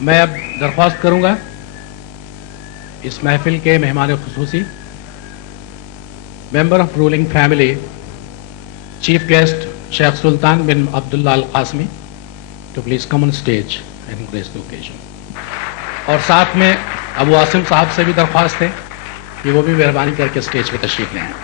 मैं अब दरख्वास्त करूंगा इस महफिल के मेहमान खुसूसी member of ruling family chief guest Sheikh Sultan bin Abdullah Al Qasimi to please come on stage and grace the occasion. और साथ में अबू आसिम साहब से भी दरख्वास्त है कि वो भी मेहरबानी करके स्टेज पर तशरीफ ले आएं।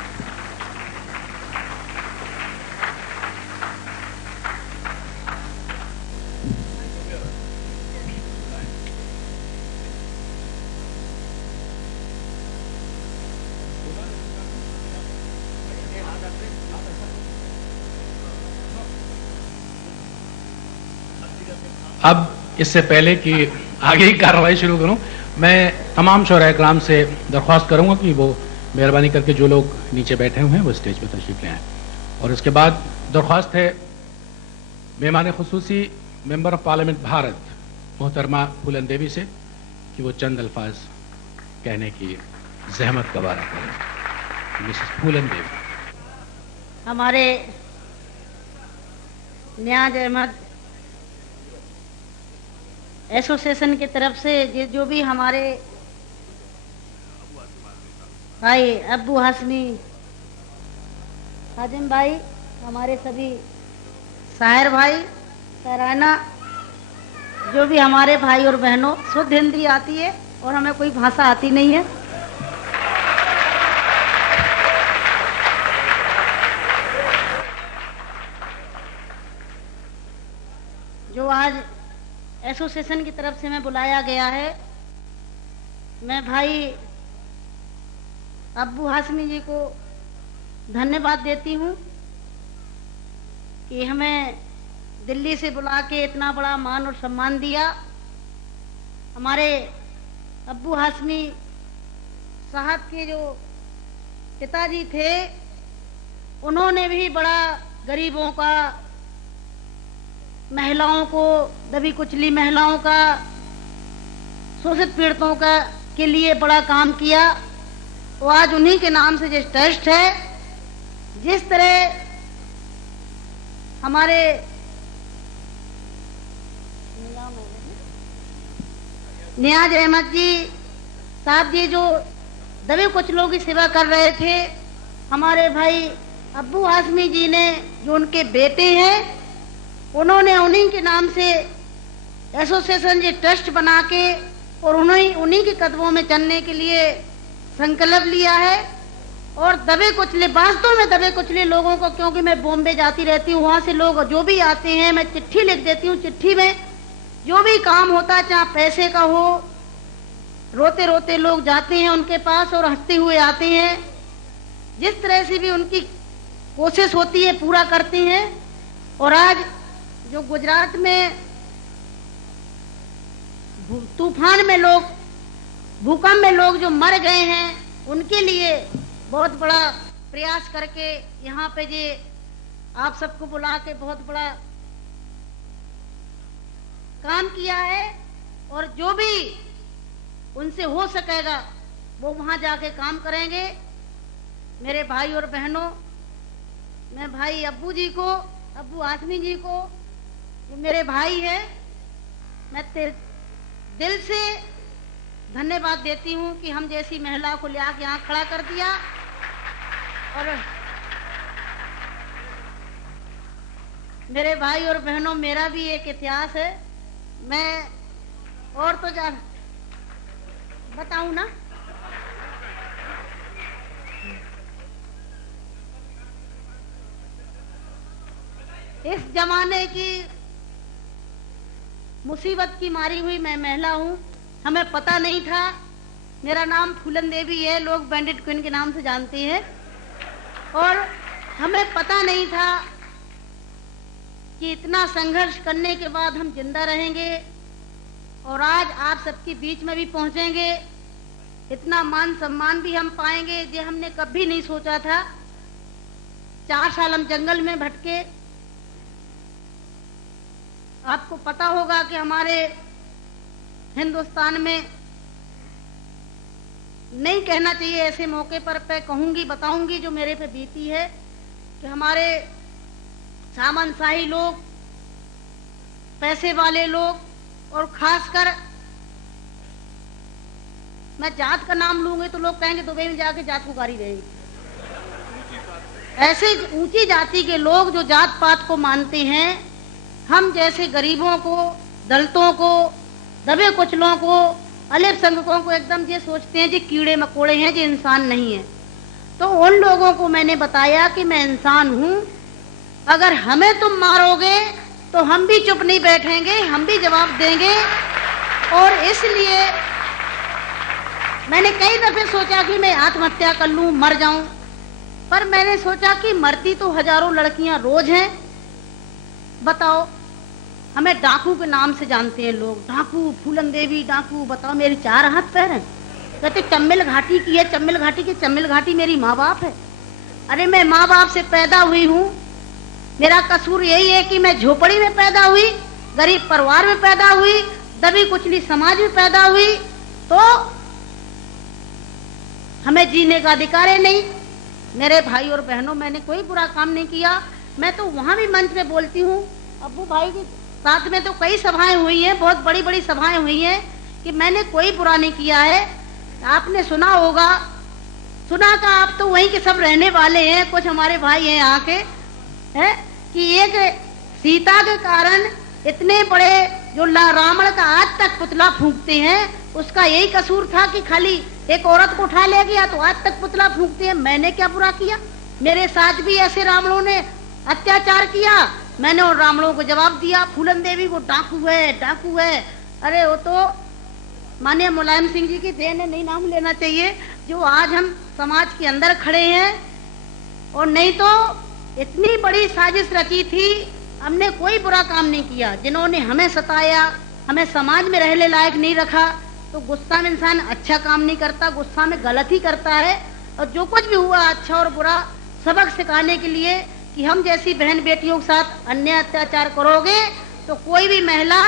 अब इससे पहले कि आगे की कार्रवाई शुरू करूं, मैं तमाम शोहरा-ए-किराम से दरख्वास्त करूंगा कि वो मेहरबानी करके जो लोग नीचे बैठे हुए हैं वो स्टेज पर तशरीफ ले आएं। और इसके बाद दरख्वास्त है मेहमान खुसूसी मेंबर ऑफ पार्लियामेंट भारत मोहतरमा फूलन देवी से कि वो चंद अल्फाज कहने की जहमत का वारा करें। मिसेस फूलन देवी। हमारे नियाज अहमद एसोसिएशन की तरफ से जो भी हमारे भाई अब्बू हाशमी हाजिम भाई, हमारे सभी साहिर भाई, सराना, जो भी हमारे भाई और बहनों, शुद्ध हिंदी आती है और हमें कोई भाषा आती नहीं है। जो आज एसोसिएशन की तरफ से मैं बुलाया गया है, मैं भाई अब्बू हाशमी जी को धन्यवाद देती हूँ कि हमें दिल्ली से बुला के इतना बड़ा मान और सम्मान दिया। हमारे अब्बू हाशमी साहब के जो पिताजी थे, उन्होंने भी बड़ा गरीबों का, महिलाओं को, दबी कुचली महिलाओं का, शोषित पीड़ितों का के लिए बड़ा काम किया। तो आज उन्हीं के नाम से जिस ट्रस्ट है, जिस तरह हमारे नियाज अहमद जी साहब जी जो दबे कुचलों की सेवा कर रहे थे, हमारे भाई अब्बू हाशमी जी ने जो उनके बेटे हैं, उन्होंने उन्हीं के नाम से एसोसिएशन जी ट्रस्ट बना के और उन्हीं के कदमों में चलने के लिए संकल्प लिया है। और दबे कुचले, वास्तव में दबे कुचले लोगों को, क्योंकि मैं बॉम्बे जाती रहती हूँ, वहाँ से लोग जो भी आते हैं, मैं चिट्ठी लिख देती हूँ, चिट्ठी में जो भी काम होता है, चाहे पैसे का हो, रोते रोते लोग जाते हैं उनके पास और हंसते हुए आते हैं। जिस तरह से भी उनकी कोशिश होती है पूरा करते हैं। और आज जो गुजरात में तूफान में लोग, भूकंप में लोग जो मर गए हैं, उनके लिए बहुत बड़ा प्रयास करके यहाँ पे ये आप सबको बुला के बहुत बड़ा काम किया है। और जो भी उनसे हो सकेगा वो वहां जाके काम करेंगे। मेरे भाई और बहनों, मैं भाई अब्बू जी को, अब्बू हाशमी जी को, जो मेरे भाई है, मैं दिल से धन्यवाद देती हूँ कि हम जैसी महिला को ले आके यहाँ खड़ा कर दिया। और मेरे भाई और बहनों, मेरा भी एक इतिहास है, मैं और तो जान बताऊं ना। इस जमाने की मुसीबत की मारी हुई मैं महिला हूँ। हमें पता नहीं था, मेरा नाम फूलन देवी है, लोग बैंडिट क्वीन के नाम से जानते हैं। और हमें पता नहीं था कि इतना संघर्ष करने के बाद हम जिंदा रहेंगे और आज आप सबके बीच में भी पहुंचेंगे, इतना मान सम्मान भी हम पाएंगे, ये हमने कभी नहीं सोचा था। 4 साल हम जंगल में भटके। आपको पता होगा कि हमारे हिंदुस्तान में, नहीं कहना चाहिए ऐसे मौके पर, कहूंगी, बताऊंगी जो मेरे पे बीती है, कि हमारे सामंतशाही लोग, पैसे वाले लोग और खासकर मैं जात का नाम लूंगी तो लोग कहेंगे दुबई में जाके जात को गारी देगी। ऐसे ऊंची जाति के लोग जो जात पात को मानते हैं, हम जैसे गरीबों को, दलितों को, दबे कुचलों को, अल्पसंख्यकों को एकदम ये सोचते हैं जी कीड़े मकोड़े हैं, जी इंसान नहीं है। तो उन लोगों को मैंने बताया कि मैं इंसान हूं, अगर हमें तुम मारोगे तो हम भी चुप नहीं बैठेंगे, हम भी जवाब देंगे। और इसलिए मैंने कई दफे सोचा कि मैं आत्महत्या कर लूं, मर जाऊं, पर मैंने सोचा कि मरती तो हजारों लड़कियां रोज हैं। बताओ, हमें डाकू के नाम से जानते हैं लोग, डाकू, फूलन देवी डाकू। बताओ, मेरी 4 हाथ पैर हैं। कहते चम्मिल घाटी की है, चम्मिल घाटी की। चम्मिल घाटी मेरी माँ बाप है। अरे मैं माँ बाप से पैदा हुई हूँ, मेरा कसूर यही है कि मैं झोपड़ी में पैदा हुई, गरीब परिवार में पैदा हुई, दबी कुचली समाज में पैदा हुई, तो हमें जीने का अधिकार है नहीं। मेरे भाई और बहनों, मैंने कोई बुरा काम नहीं किया। मैं तो वहां भी मंच में बोलती हूँ, अब्बू भाई के साथ में तो कई सभाएं हुई हैं, बहुत बड़ी बड़ी सभाएं हुई हैं, कि मैंने कोई बुरा नहीं किया है। आपने सुना होगा, सुना का आप तो वहीं के सब रहने वाले हैं, कुछ हमारे भाई हैं यहाँ के, है कि एक सीता के कारण इतने बड़े जो रावण का आज तक पुतला फूंकते हैं, उसका यही कसूर था कि खाली एक औरत को उठा ले गया तो आज तक पुतला फूंकते हैं। मैंने क्या बुरा किया? मेरे साथ भी ऐसे रावणों ने अत्याचार किया, मैंने उन रावणों को जवाब दिया। फूलन देवी को डाकू है, डाकू है। अरे वो तो माननीय मुलायम सिंह जी की देन है, नहीं नाम लेना चाहिए, जो आज हम समाज के अंदर खड़े हैं। और नहीं तो इतनी बड़ी साजिश रची थी, हमने कोई बुरा काम नहीं किया। जिन्होंने हमें सताया, हमें समाज में रहने लायक नहीं रखा, तो गुस्सा में इंसान अच्छा काम नहीं करता, गुस्सा में गलत ही करता है। और जो कुछ भी हुआ अच्छा और बुरा सबक सिखाने के लिए कि हम जैसी बहन बेटियों के साथ अन्याय अत्याचार करोगे तो कोई भी महिला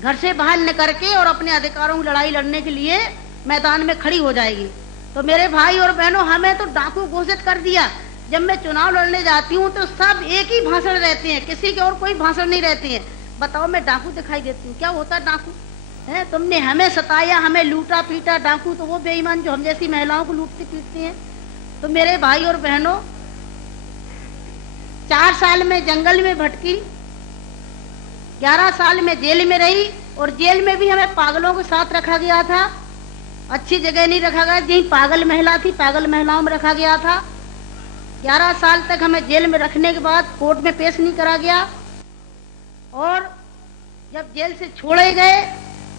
घर से बाहर निकल के और अपने अधिकारों की लड़ाई लड़ने के लिए मैदान में खड़ी हो जाएगी। तो मेरे भाई और बहनों, हमें तो डाकू घोषित कर दिया। जब मैं चुनाव लड़ने जाती हूँ तो सब एक ही भाषण रहते हैं, किसी के और कोई भाषण नहीं रहते हैं। बताओ, मैं डाकू दिखाई देती हूँ? क्या होता है डाकू? है, तुमने हमें सताया, हमें लूटा पीटा। डाकू तो वो बेईमान जो हम जैसी महिलाओं को लूटते पीटते हैं। तो मेरे भाई और बहनों, 4 साल में जंगल में भटकी, 11 साल में जेल में रही, और जेल में भी हमें पागलों के साथ रखा गया था। अच्छी जगह नहीं रखा गया, जहीं पागल महिला थी, पागल महिलाओं में रखा गया था। 11 साल तक हमें जेल में रखने के बाद कोर्ट में पेश नहीं करा गया। और जब जेल से छोड़े गए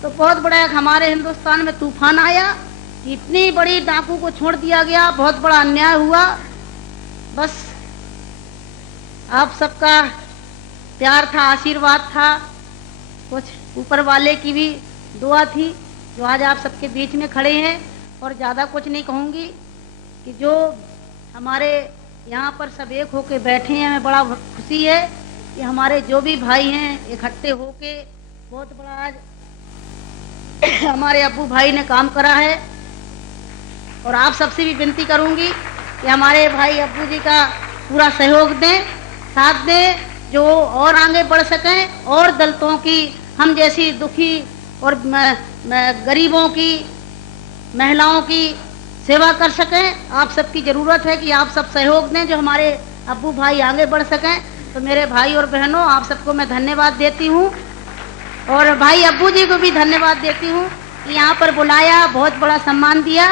तो बहुत बड़ा हमारे हिंदुस्तान में तूफान आया कि इतनी बड़ी डाकू को छोड़ दिया गया, बहुत बड़ा अन्याय हुआ। बस आप सबका प्यार था, आशीर्वाद था, कुछ ऊपर वाले की भी दुआ थी, जो आज आप सबके बीच में खड़े हैं। और ज़्यादा कुछ नहीं कहूँगी कि जो हमारे यहाँ पर सब एक होके बैठे हैं, हमें बड़ा खुशी है कि हमारे जो भी भाई हैं इकट्ठे होके बहुत बड़ा आज हमारे अब्बू भाई ने काम करा है। और आप सबसे भी विनती करूंगी कि हमारे भाई अब्बू जी का पूरा सहयोग दें, साथ दें, जो और आगे बढ़ सकें और दलितों की, हम जैसी दुखी और गरीबों की, महिलाओं की सेवा कर सकें। आप सबकी ज़रूरत है कि आप सब सहयोग दें, जो हमारे अब्बू भाई आगे बढ़ सकें। तो मेरे भाई और बहनों, आप सबको मैं धन्यवाद देती हूँ, और भाई अब्बू जी को भी धन्यवाद देती हूँ कि यहाँ पर बुलाया, बहुत बड़ा सम्मान दिया।